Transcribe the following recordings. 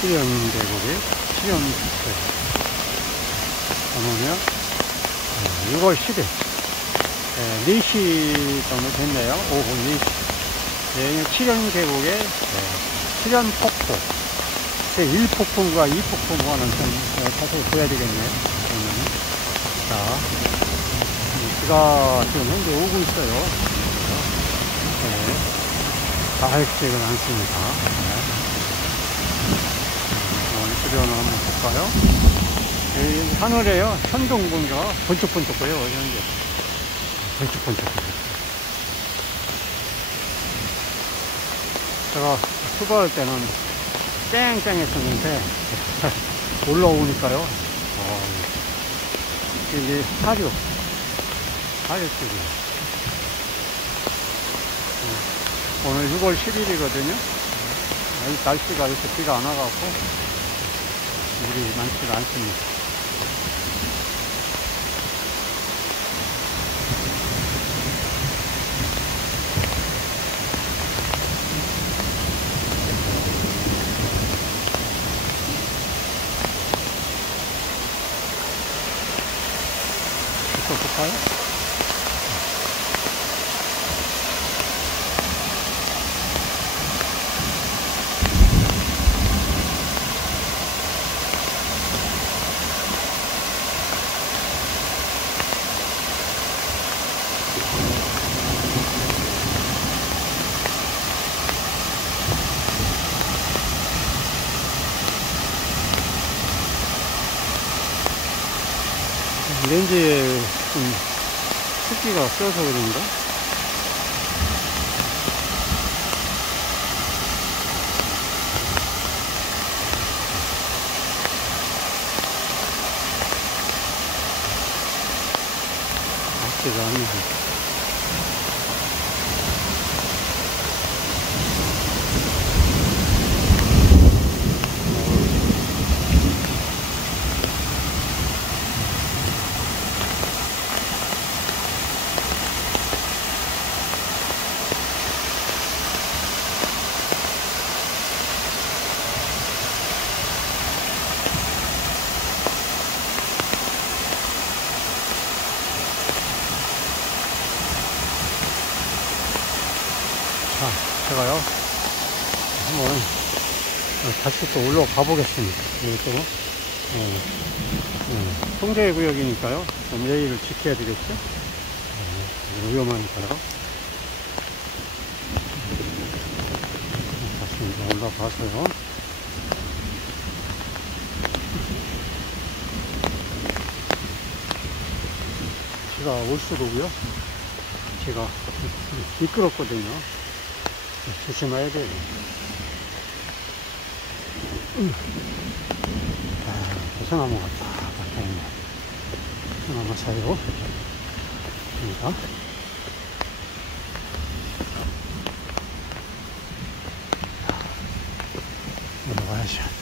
시련계곡의 시련폭포 번호면 6월 10일 4시 정도 됐네요. 오후 4시. 시련계곡의 시련폭포 1폭포인가 2폭포 뭐하는 자세히 보여야 되겠네요. 자, 비가 지금 현재 오고 있어요. 가을색은 않습니다. 주변을 한번 볼까요? 하늘에요. 천둥번개가 번쩍번쩍 거려요. 현재 번쩍번쩍. 제가 출발할 때는 땡땡했었는데 올라오니까요. 이게 사륙 쪽이 오늘 6월 10일이거든요. 날씨가 이렇게 비가 안 와갖고 물이 많지가 않습니다. 볼까요? 렌즈에 좀 습기가 껴서 그런가? 맞지가 않네. 제가요 한번 다시 또 올라가 보겠습니다. 또 통제 구역이니까요 좀 예의를 지켜야 되겠죠. 위험하니까요. 다시 올라가서요. 비가 올 수도 오고요. 제가 미끄럽거든요. 조심해야 돼요. 대소나무 같다. 맞다있네. 대소나무 사이로. 입니다. 올라가야죠.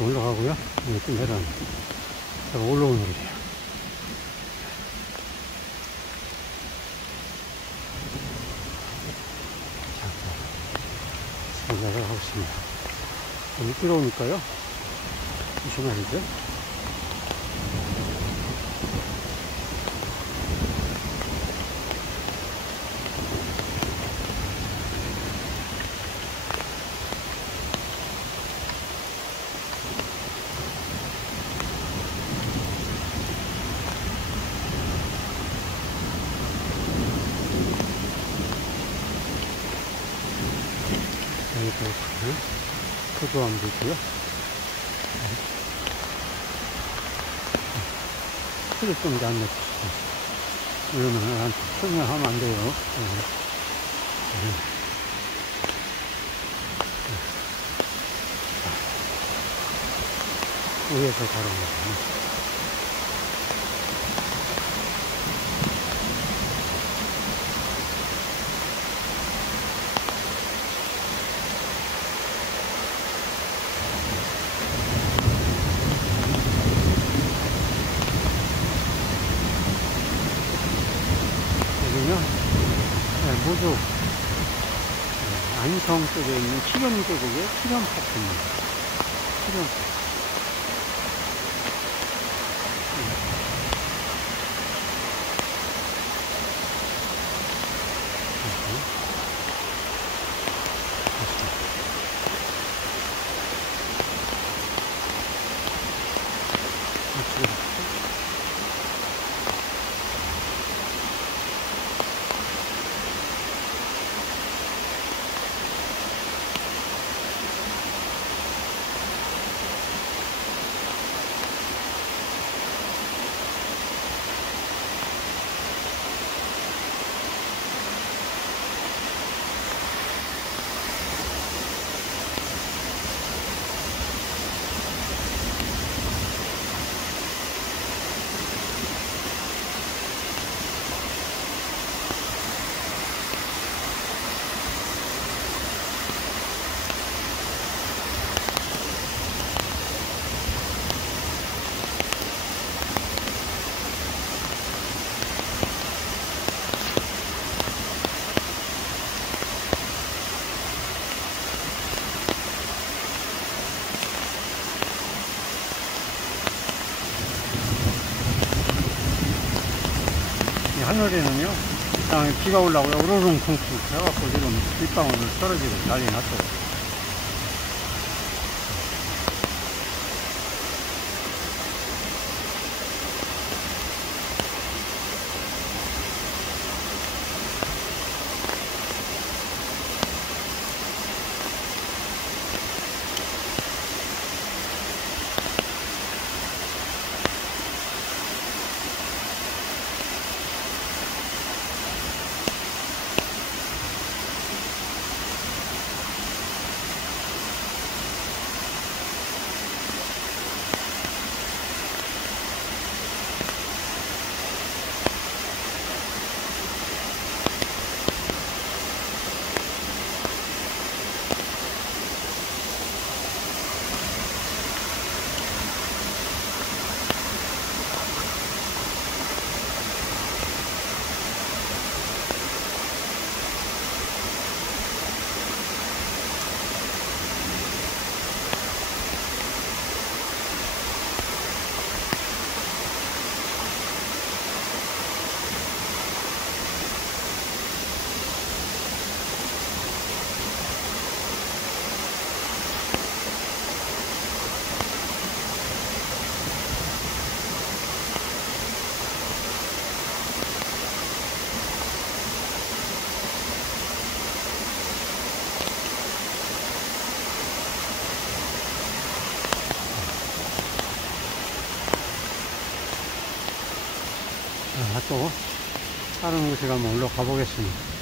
올라가고요. 이렇게 내려가는 제가 올라오는 길이에요. 자, 내려가고 있습니다. 미끄러우니까요. 조심하시죠. 포도암도 있고요. 피를 좀 안 넣고. 이러면 설명하면 안 돼요. 위에서 바로 오거든요. 여기는 모두 안성 쪽에 있는 칠염계곡의 칠염파크입니다. 칠염파크. 하늘에는요, 비가 올라오고 우르릉 쿵쿵 해갖고 지금 빗방울을 떨어지고 난리 났어요. 또 다른 곳에 한번 올라가 보겠습니다.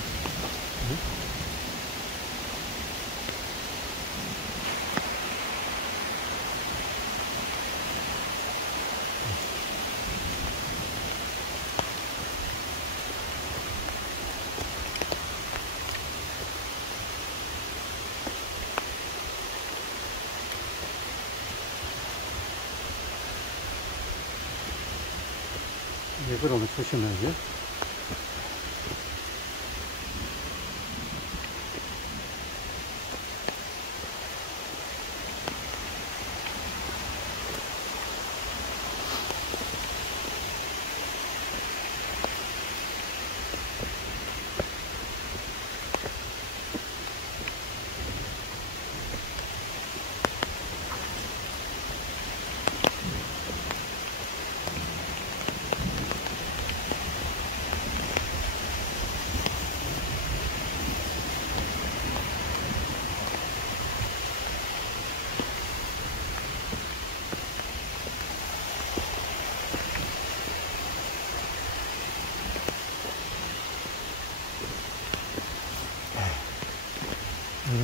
네, 그러면 조심해야지.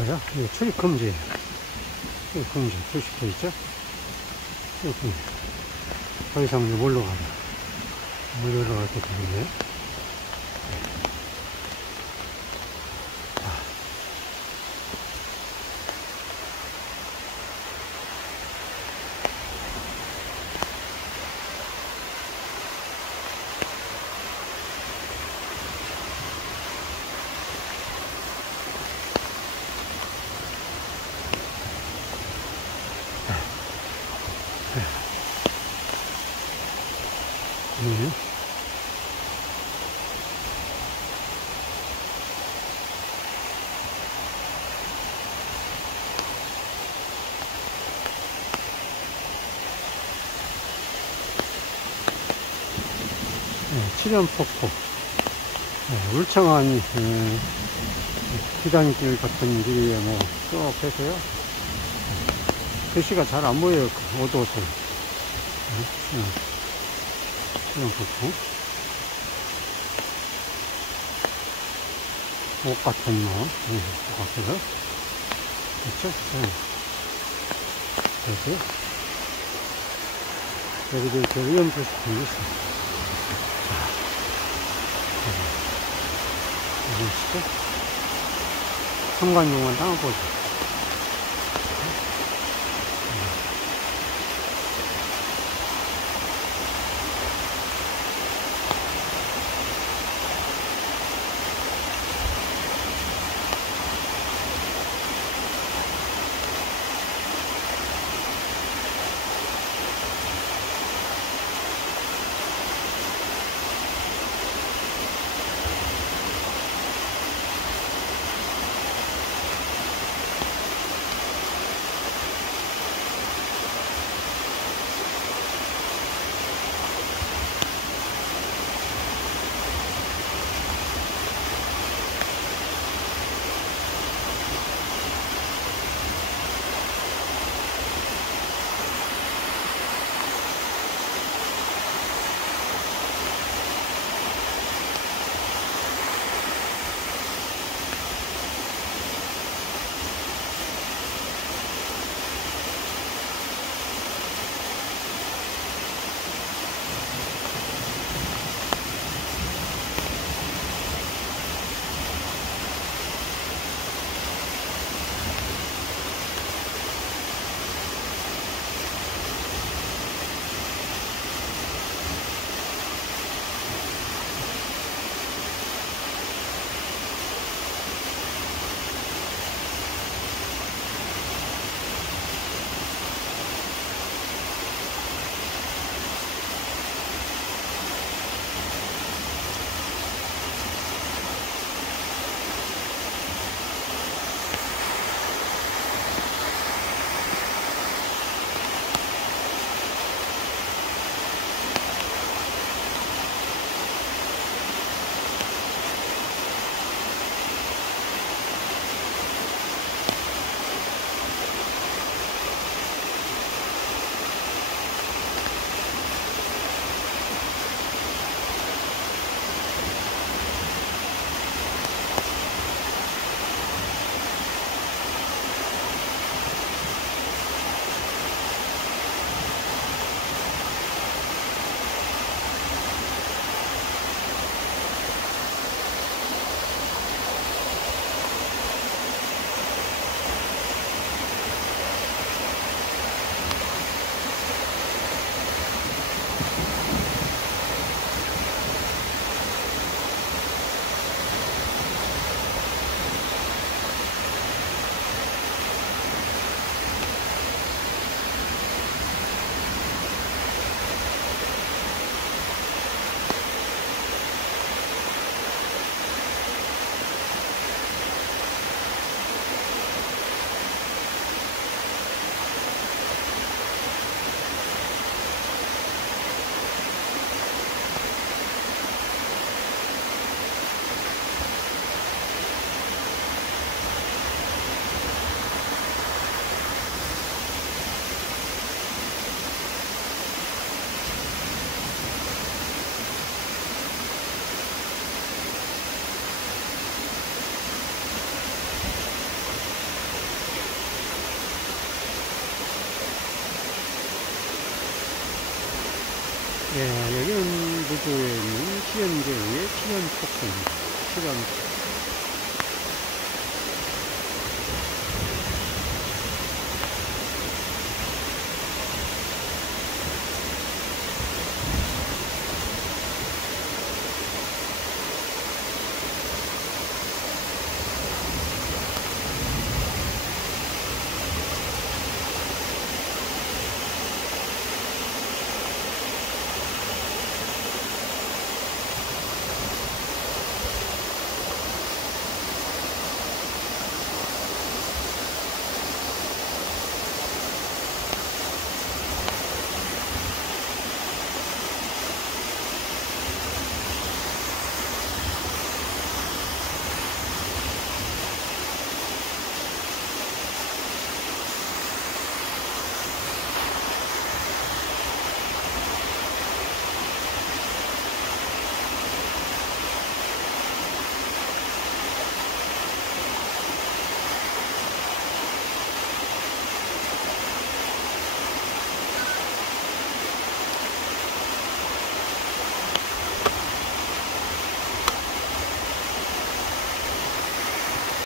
있어요. 이거 출입 금지예요. 출입 금지 표시돼 있죠? 출입 금지. 더 이상 이제 몰러 가요. 몰러 갈 것도 없네. 네. 칠연폭포. 울창한 기단길 같은 길이 쭉 해서요. 글씨가 잘 안 보여요. 어두워서. 칠연폭포. 옷 같은 옷 같아요. 그렇죠? 그래서 여기도 이렇게 위험표시 된 게 있어요. 보시죠. 현관용만 담아보죠. 예, 여기는 무주에 있는 시연제의 시연폭포입니다. 시연폭포.